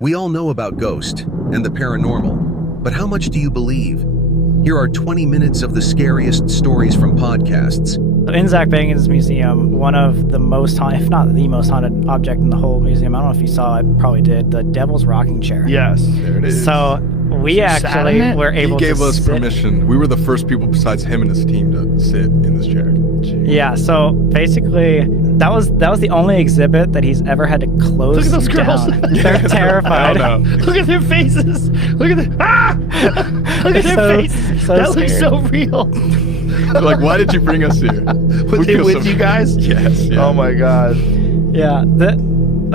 We all know about ghosts and the paranormal, but how much do you believe? Here are 20 minutes of the scariest stories from podcasts. In Zach Bagans' museum, one of the most haunted, if not the most haunted object in the whole museum, I don't know if you saw it, probably did, the Devil's Rocking Chair. Yes. There it is. So we actually were able to He gave us sit. permission. We were the first people besides him and his team to sit in this chair. Yeah, so basically that was the only exhibit that he's ever had to close Look at those girls. down. They're terrified. I don't know. Look at their faces. Look at Look at their faces. so that looks scared. so real. Like, why did you bring us here? Was he with you guys? Yes. Yeah. Oh my god. Yeah,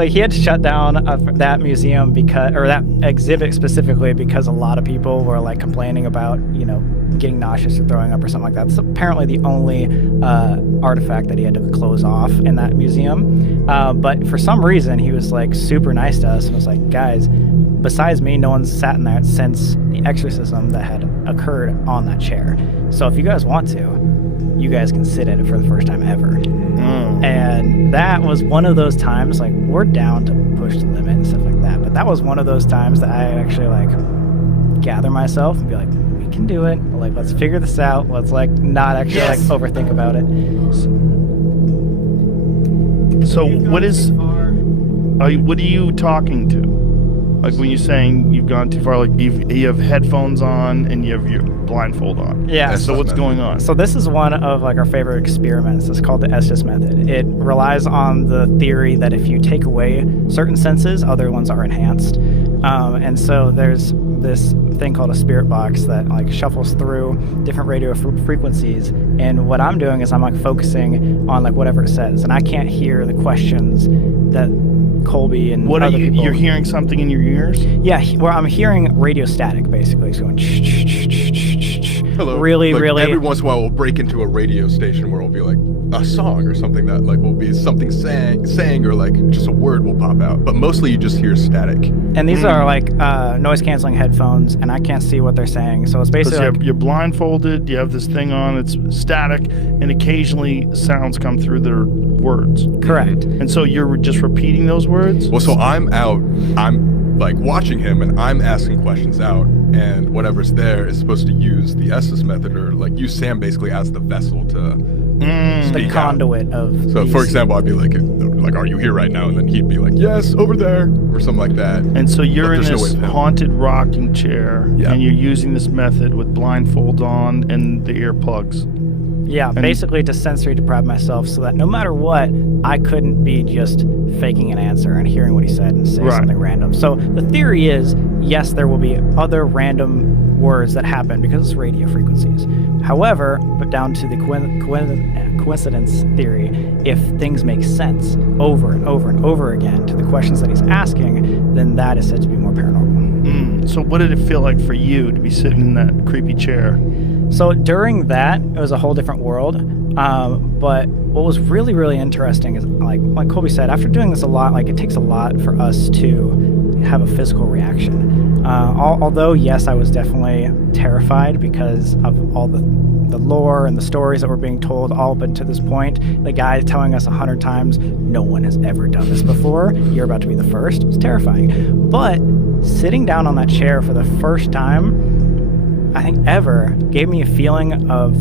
he had to shut down that museum or that exhibit specifically because a lot of people were like complaining about, getting nauseous or throwing up or something like that. It's apparently the only artifact that he had to close off in that museum. But for some reason, he was like super nice to us and was like, guys, besides me, no one's sat in there since the exorcism that had occurred on that chair. So if you guys want to, you guys can sit in it for the first time ever. And that was one of those times, like, we're down to push the limit and stuff like that. But that was one of those times that I actually, like, gather myself and be like, we can do it. Like, let's figure this out. Let's, like, not actually, like, overthink about it. So what are you talking to? Like when you're saying you've gone too far, like you have headphones on and you have your blindfold on. Yeah. So what's going on? So this is one of like our favorite experiments. It's called the Estes method. It relies on the theory that if you take away certain senses, other ones are enhanced. And so there's this thing called a spirit box that like shuffles through different radio frequencies. And what I'm doing is I'm like focusing on like whatever it says, and I can't hear the questions that Colby and what are other you? people. You're hearing something in your ears? Yeah, where I'm hearing radio static basically. It's going. Hello. Really. Every once in a while, we'll break into a radio station where it'll be like a song or something that like will be something saying or like just a word will pop out. But mostly you just hear static. And these are like noise canceling headphones, and I can't see what they're saying. So it's basically like, you're blindfolded. You have this thing on. It's static, and occasionally sounds come through their words. correct. And so you're just repeating those words. Well, so I'm like watching him and I'm asking questions out, and whatever's there is supposed to use the Estes method or like use Sam basically as the vessel to The speak out. conduit of. So, these. for example, I'd be like, are you here right now? And then he'd be like, yes, over there, or something like that. And so you're But in there's no this way of him. haunted rocking chair, Yeah. and you're using this method with blindfolds on and the earplugs. Yeah, basically to sensory deprive myself so that no matter what, I couldn't be just faking an answer and hearing what he said and say Right. something random. So the theory is, yes, there will be other random words that happen because it's radio frequencies. However, but down to the coincidence theory, if things make sense over and over and over again to the questions that he's asking, then that is said to be more paranormal. So what did it feel like for you to be sitting in that creepy chair? So during that, it was a whole different world. But what was really, really interesting is, like Colby said, after doing this a lot, like it takes a lot for us to have a physical reaction. Although, yes, I was definitely terrified because of all the lore and the stories that were being told all but to this point. The guy telling us 100 times, no one has ever done this before. You're about to be the first. It's terrifying. But sitting down on that chair for the first time, I think ever, gave me a feeling of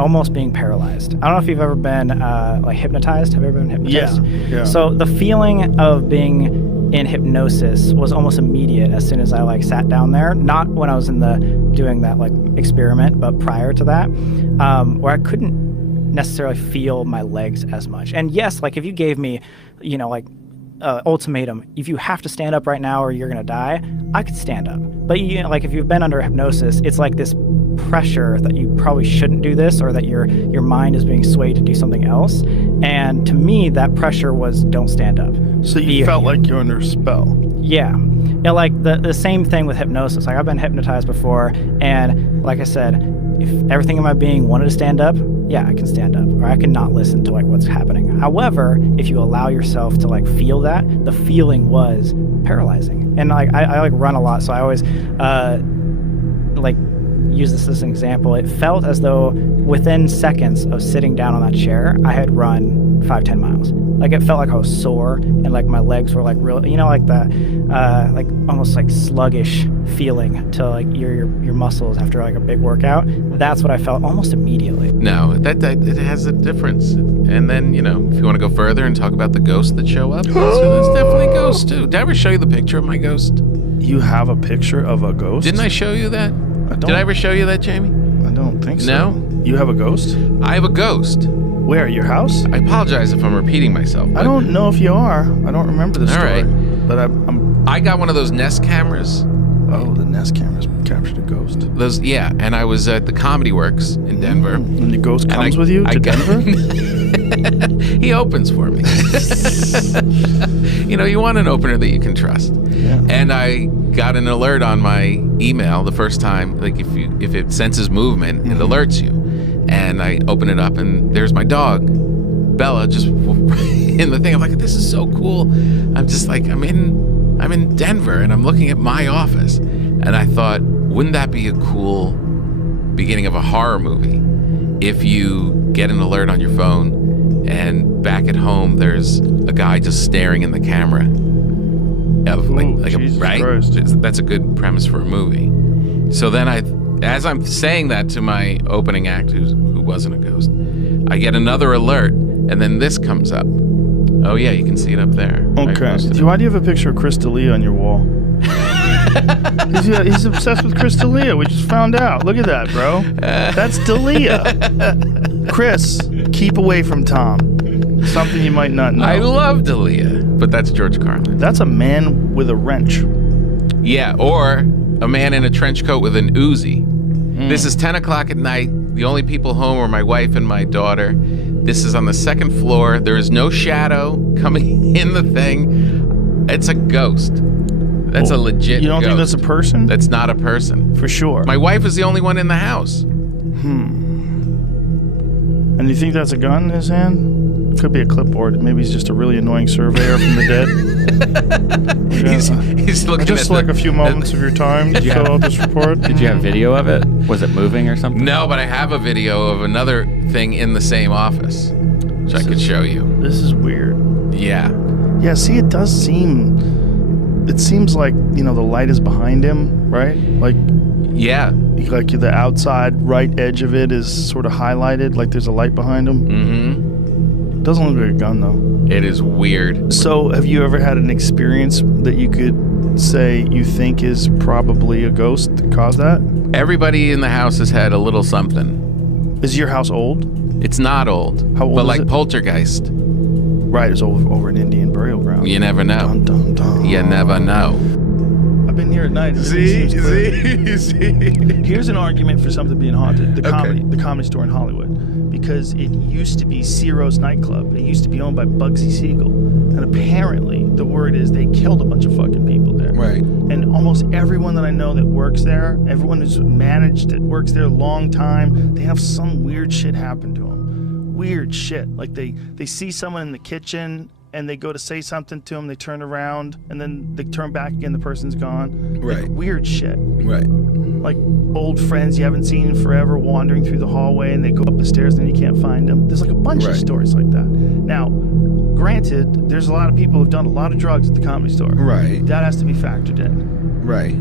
almost being paralyzed. I don't know if you've ever been like hypnotized. Have you ever been hypnotized? Yeah. So the feeling of being in hypnosis was almost immediate as soon as I like sat down there. Not when I was doing that like experiment, but prior to that, where I couldn't necessarily feel my legs as much. And yes, like if you gave me, ultimatum, if you have to stand up right now or you're gonna die, I could stand up. But like if you've been under hypnosis, it's like this pressure that you probably shouldn't do this, or that your mind is being swayed to do something else. And to me, that pressure was don't stand up. So you felt like you're under a spell. Yeah. Yeah, like the same thing with hypnosis. Like I've been hypnotized before, and like I said, if everything in my being wanted to stand up, yeah, I can stand up, or I can not listen to like what's happening. However, if you allow yourself to like feel that, the feeling was paralyzing. And like I like run a lot, so I always like use this as an example. It felt as though within seconds of sitting down on that chair, I had run 5-10 miles. Like it felt like I was sore and like my legs were like real, like that, like almost like sluggish feeling to like your muscles after like a big workout. That's what I felt almost immediately. No, that it has a difference. And then, if you want to go further and talk about the ghosts that show up, there's definitely ghosts too. Did I ever show you the picture of my ghost? You have a picture of a ghost? Didn't I show you that? Did I ever show you that, Jamie? I don't think so. No? You have a ghost? I have a ghost. Where? Your house? I apologize if I'm repeating myself. I don't know if you are. I don't remember the story. All right. But I got one of those Nest cameras. Oh, the Nest cameras captured a ghost. Those, yeah. And I was at the Comedy Works in Denver. And the ghost comes with you to Denver? He opens for me. You want an opener that you can trust. Yeah. And I got an alert on my email the first time, like if it senses movement, it alerts you. And I open it up and there's my dog, Bella, just in the thing. I'm like, this is so cool. I'm just like, I'm in Denver and I'm looking at my office. And I thought, wouldn't that be a cool beginning of a horror movie if you get an alert on your phone and back at home there's a guy just staring in the camera of right? Christ. That's a good premise for a movie. So then as I'm saying that to my opening act, who wasn't a ghost, I get another alert, and then this comes up. Oh yeah, you can see it up there. Okay. Why do you have a picture of Chris D'Elia on your wall? He's obsessed with Chris D'Elia. We just found out. Look at that, bro. That's D'Elia. Chris, keep away from Tom. Something you might not know. I love D'Elia, but that's George Carlin. That's a man with a wrench. Yeah, or a man in a trench coat with an Uzi. This is 10 o'clock at night. The only people home are my wife and my daughter. This is on the second floor. There is no shadow coming in the thing. It's a ghost. That's a legit ghost. You don't think that's a person? That's not a person. For sure. My wife is the only one in the house. And you think that's a gun in his hand? Could be a clipboard. Maybe he's just a really annoying surveyor from the dead. He's looking just at like a few moments of your time to fill out this report. Did you have video of it? Was it moving or something? No, but I have a video of another thing in the same office, which I could show you. This is weird. Yeah. Yeah, see, it does seem... It seems like, the light is behind him, right? Like... Yeah. Like the outside right edge of it is sort of highlighted, like there's a light behind him. Mm-hmm. Doesn't look like a gun, though. It is weird. So, have you ever had an experience that you could say you think is probably a ghost that caused that? Everybody in the house has had a little something. Is your house old? It's not old. How old but is like it? Poltergeist. Right, it's over an Indian burial ground. You never know. Dun, dun, dun. You never know. I've been here at night. See? Here's an argument for something being haunted. The Okay. comedy store in Hollywood. Because it used to be Ciro's nightclub. It used to be owned by Bugsy Siegel. And apparently, the word is they killed a bunch of fucking people there. Right. And almost everyone that I know that works there, everyone who's managed it, works there a long time, they have some weird shit happen to them. Weird shit. Like they see someone in the kitchen and they go to say something to them, they turn around, and then they turn back again, the person's gone. Right. Like weird shit. Right. Like old friends you haven't seen in forever wandering through the hallway and they go up the stairs and then you can't find them. There's like a bunch of stories like that. Now, granted, there's a lot of people who've done a lot of drugs at the Comedy Store. Right. That has to be factored in. Right.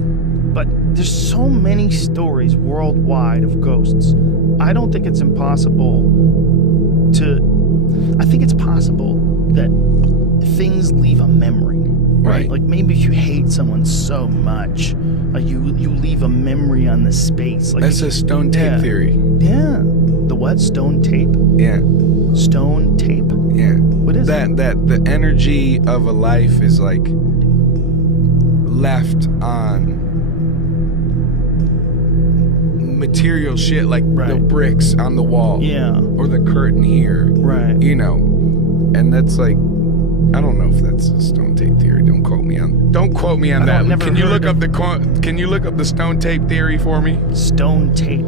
But there's so many stories worldwide of ghosts. I don't think it's impossible I think it's possible that things leave a memory. Right? Like maybe if you hate someone so much, like you leave a memory on the space. Like That's a stone tape theory. Yeah. The what? Stone tape? Yeah. Stone tape? Yeah. What is that? it? That the energy of a life is like left on material shit, like the bricks on the wall. Yeah. Or the curtain here. Right. And that's like, I don't know if that's a stone tape theory. Don't quote me on that. Can you look up the stone tape theory for me? Stone tape.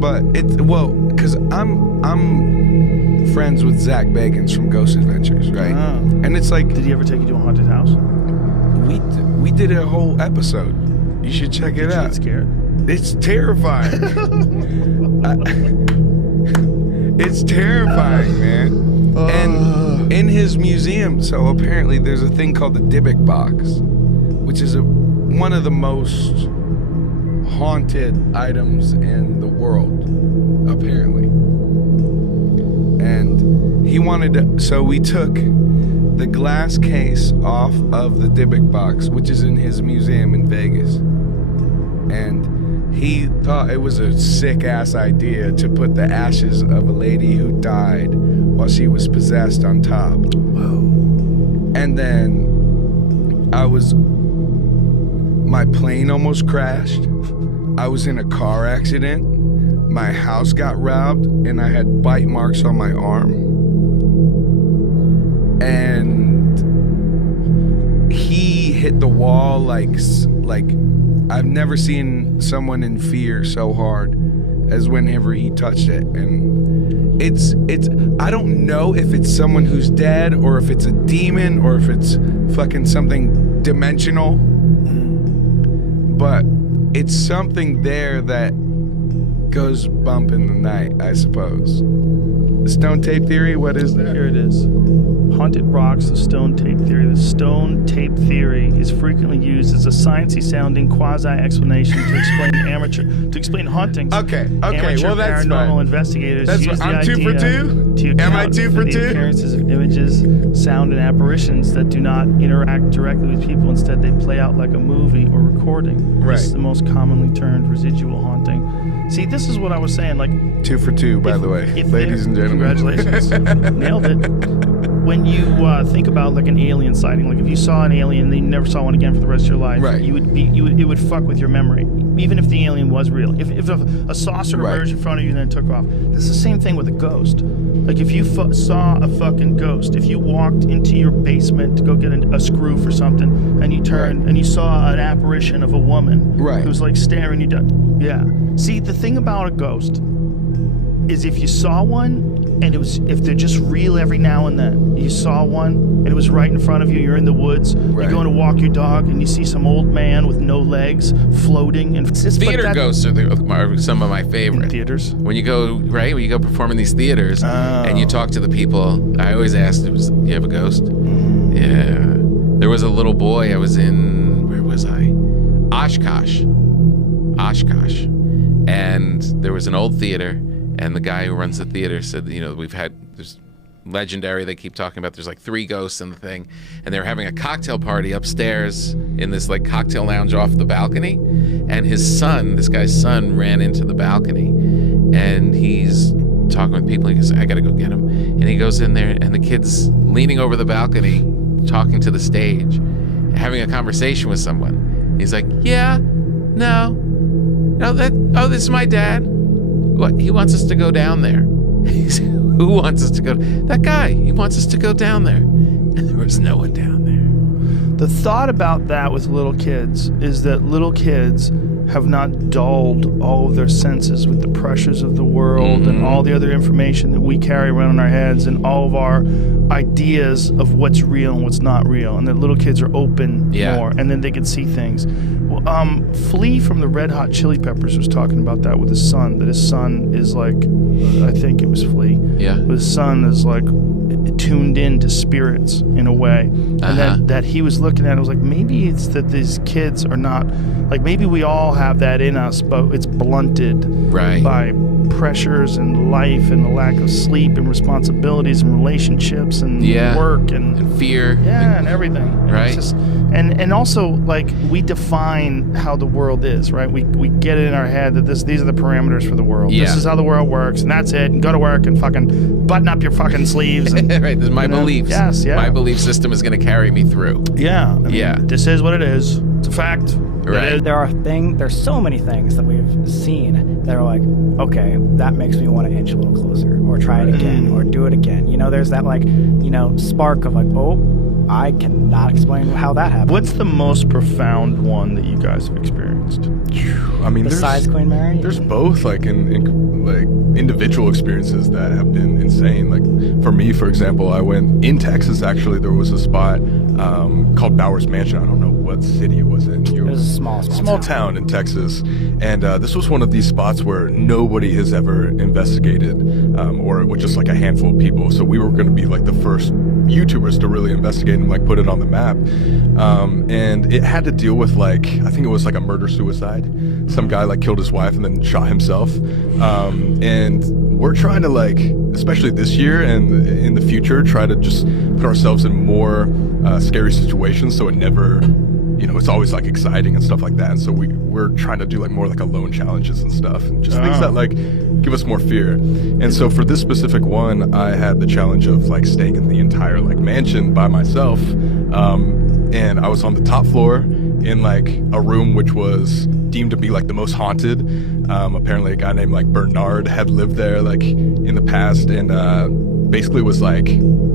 But because I'm friends with Zach Bagans from Ghost Adventures, right? Oh. And it's like, did he ever take you to a haunted house? We did a whole episode. You should check it out. Get scared? It's terrifying. It's terrifying, man. And in his museum, so apparently there's a thing called the Dybbuk box, which is one of the most haunted items in the world, apparently. And he wanted to, so we took the glass case off of the Dybbuk box, which is in his museum in Vegas. And he thought it was a sick-ass idea to put the ashes of a lady who died while she was possessed on top. Whoa. And then my plane almost crashed. I was in a car accident. My house got robbed, and I had bite marks on my arm. And he hit the wall like I've never seen someone in fear so hard as whenever he touched it. And it's I don't know if it's someone who's dead or if it's a demon or if it's fucking something dimensional, but it's something there that goes bump in the night, I suppose. Stone tape theory, what is that? Here it is. Haunted rocks, the stone tape theory. The stone tape theory is frequently used as a sciencey sounding quasi-explanation to explain hauntings. Okay, Amateur well that's paranormal fine. investigators That's use the I'm 2 for idea 2? to Am I account 2 for for the 2? appearances of images, sound, and apparitions that do not interact directly with people. Instead, they play out like a movie or recording. Right. This is the most commonly termed residual haunting. See, this is what I was saying. Like, 2 for 2, by the way, ladies and gentlemen. Congratulations. Nailed it. When you think about like an alien sighting, like if you saw an alien and you never saw one again for the rest of your life, Right. it would fuck with your memory, even if the alien was real. If a saucer Right. emerged in front of you and then took off, it's the same thing with a ghost. Like if you saw a fucking ghost, if you walked into your basement to go get a screw for something, and you turned and you saw an apparition of a woman Right. who was like staring you down. Yeah. See, the thing about a ghost is if you saw one and if they're just real every now and then, you saw one and it was right in front of you, you're in the woods, Right. you're going to walk your dog and you see some old man with no legs floating and it's Theater ghosts are some of my favorites. theaters. When you go perform in these theaters and you talk to the people, I always ask, do you have a ghost? Yeah. There was a little boy, I was in, where was I? Oshkosh. And there was an old theater, and the guy who runs the theater said, there's legendary, they keep talking about, there's like 3 ghosts in the thing, and they were having a cocktail party upstairs in this like cocktail lounge off the balcony, and this guy's son ran into the balcony, and he's talking with people, he goes, I gotta go get him, and he goes in there, and the kid's leaning over the balcony, talking to the stage, having a conversation with someone. He's like, this is my dad. What? He wants us to go down there. Who wants us to go? That guy. He wants us to go down there. And there was no one down there. The thought about that with little kids is that little kids have not dulled all of their senses with the pressures of the world and all the other information that we carry around in our heads and all of our ideas of what's real and what's not real, and that little kids are open more, and then they can see things. Well, Flea from the Red Hot Chili Peppers was talking about that with his son, that his son is like, I think it was Flea. Yeah. His son is like tuned in to spirits in a way, and that he was looking at it was like, maybe it's that these kids are not, like maybe we all have that in us, but it's blunted by pressures and life and the lack of sleep and responsibilities and relationships and work and fear and everything, and it's just, and also like we define how the world is, right? We get it in our head that these are the parameters for the world. This is how the world works, and that's it, and go to work and fucking button up your fucking sleeves and right, this is my beliefs. My belief system is going to carry me through. I mean, this is what it is. It's a fact. Right. There's so many things that we've seen that are like, okay, that makes me want to inch a little closer, or try it again, or do it again. There's that like, spark of like, oh, I cannot explain how that happened. What's the most profound one that you guys have experienced? I mean, besides Queen Mary? There's both like in like individual experiences that have been insane. Like for me, for example, I went in Texas. Actually, there was a spot called Bowers Mansion. I don't know what what city it was in. It was a small town in Texas, and this was one of these spots where nobody has ever investigated, or with just like a handful of people. So we were going to be like the first YouTubers to really investigate and like put it on the map. And it had to deal with like, I think it was like a murder-suicide. Some guy like killed his wife and then shot himself. And we're trying to like, especially this year and in the future, try to just put ourselves in more scary situations, so it never, you know, it's always like exciting and stuff like that. And so we're trying to do like more like alone challenges and stuff, and just things that like give us more fear. And so for this specific one, I had the challenge of like staying in the entire like mansion by myself. And I was on the top floor in like a room which was deemed to be like the most haunted. Apparently a guy named like Bernard had lived there like in the past, and basically was like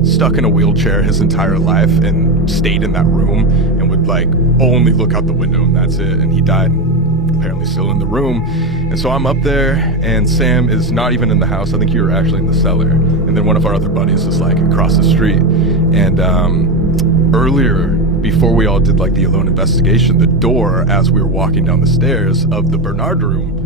stuck in a wheelchair his entire life and stayed in that room and would like only look out the window, and that's it. And he died apparently still in the room. And so I'm up there, and Sam is not even in the house. I think you were actually in the cellar, and then one of our other buddies is like across the street. And earlier, before we all did like the alone investigation, the door as we were walking down the stairs of the Bernard room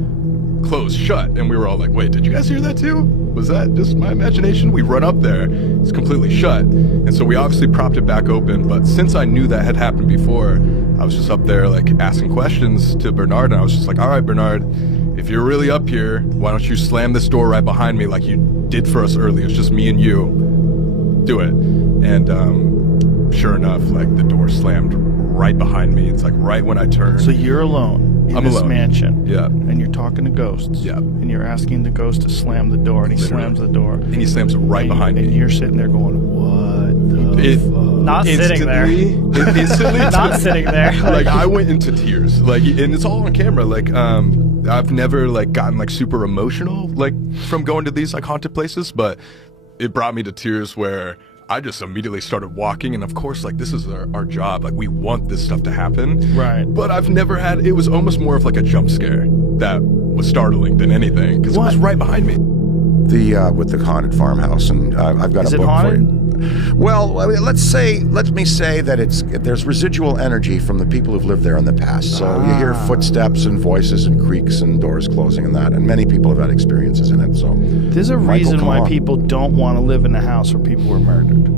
closed shut, and we were all like, wait, did you guys hear that too? Was that just my imagination? We run up there, it's completely shut. And so we obviously propped it back open, but since I knew that had happened before, I was just up there like asking questions to Bernard, and I was just like, all right, Bernard, if you're really up here, why don't you slam this door right behind me like you did for us earlier? It's just me and you. Do it. And sure enough, like the door slammed right behind me. It's like right when I turned. So you're alone in I'm this alone. mansion. Yeah. And you're talking to ghosts. Yeah. And you're asking the ghost to slam the door, and he Literally. slams the door. And he slams right behind And me. you're sitting there going, what the fuck? Not sitting there. Instantly, Not sitting there. like I went into tears, like, and it's all on camera. Like, I've never like gotten like super emotional like from going to these like haunted places, but it brought me to tears where I just immediately started walking. And of course, like, this is our job. Like, we want this stuff to happen. Right. But I've never had, it was almost more of like a jump scare that was startling than anything, because it was right behind me. With the haunted farmhouse, and I've got Is a it book haunted? for you. Well, let me say that there's residual energy from the people who've lived there in the past. So you hear footsteps and voices and creaks and doors closing and that, and many people have had experiences in it. So There's a Michael, reason come why on. people don't want to live in a house where people were murdered.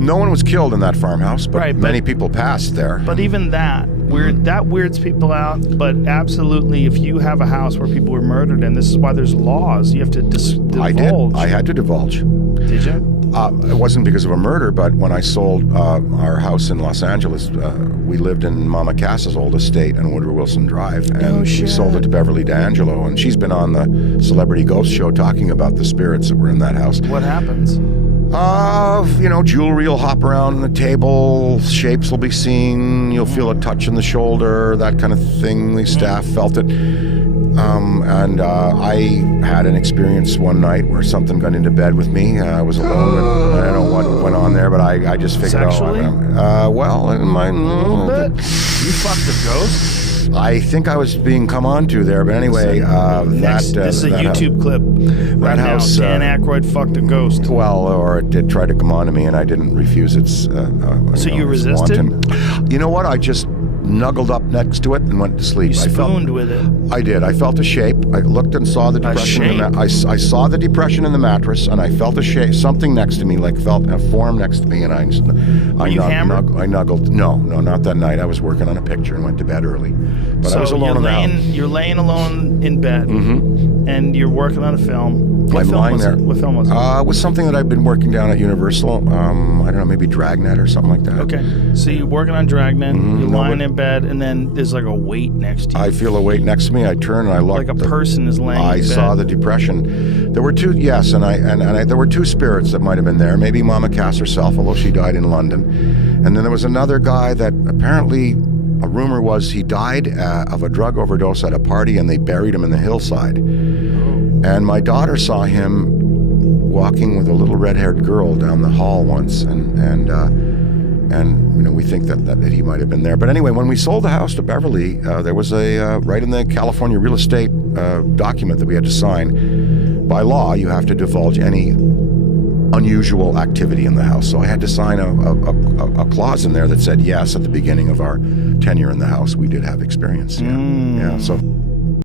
No one was killed in that farmhouse, but Right, but- many people passed there. But even that weirds people out. But absolutely, if you have a house where people were murdered, and this is why there's laws, you have to divulge. I did. I had to divulge. Did you? It wasn't because of a murder, but when I sold our house in Los Angeles, we lived in Mama Cass's old estate on Woodrow Wilson Drive, and we sold it to Beverly D'Angelo, and she's been on the Celebrity Ghost Show talking about the spirits that were in that house. What happens? Jewelry will hop around on the table, shapes will be seen, you'll feel a touch in the shoulder, that kind of thing. The staff felt it. And I had an experience one night where something got into bed with me. I was alone, and I don't know what went on there, but I just figured Sexually? well, in my... A little bit? You fucked a ghost? I think I was being come on to there, but anyway, This is a YouTube clip right now. house, Dan Aykroyd fucked a ghost. Well, or it did try to come on to me, and I didn't refuse its. So you its resisted? wanton. You know what? I just snuggled up next to it and went to sleep. You spooned with it. I did. I felt a shape. I looked and saw the depression. I saw the depression in the mattress, and I felt a shape, something next to me, like felt a form next to me, and I nuggled. No, not that night. I was working on a picture and went to bed early. But I was alone You're laying alone in bed, and you're working on a film. What I'm film lying was there. it? What film was it? It was something that I've been working down at Universal. I don't know, maybe Dragnet or something like that. Okay, so you're working on Dragnet. You're lying in bed, and then there's like a weight next to you. I feel a weight next to me. I turn and I look. Like a person is laying in I bed. saw the depression. There were two, yes, and there were two spirits that might have been there. Maybe Mama Cass herself, although she died in London. And then there was another guy that apparently, a rumor was he died of a drug overdose at a party, and they buried him in the hillside. And my daughter saw him walking with a little red-haired girl down the hall once, and we think that he might have been there. But anyway, when we sold the house to Beverly, there was a right in the California real estate document that we had to sign. By law, you have to divulge any unusual activity in the house. So I had to sign a clause in there that said yes at the beginning of our tenure in the house. We did have experience. Yeah. So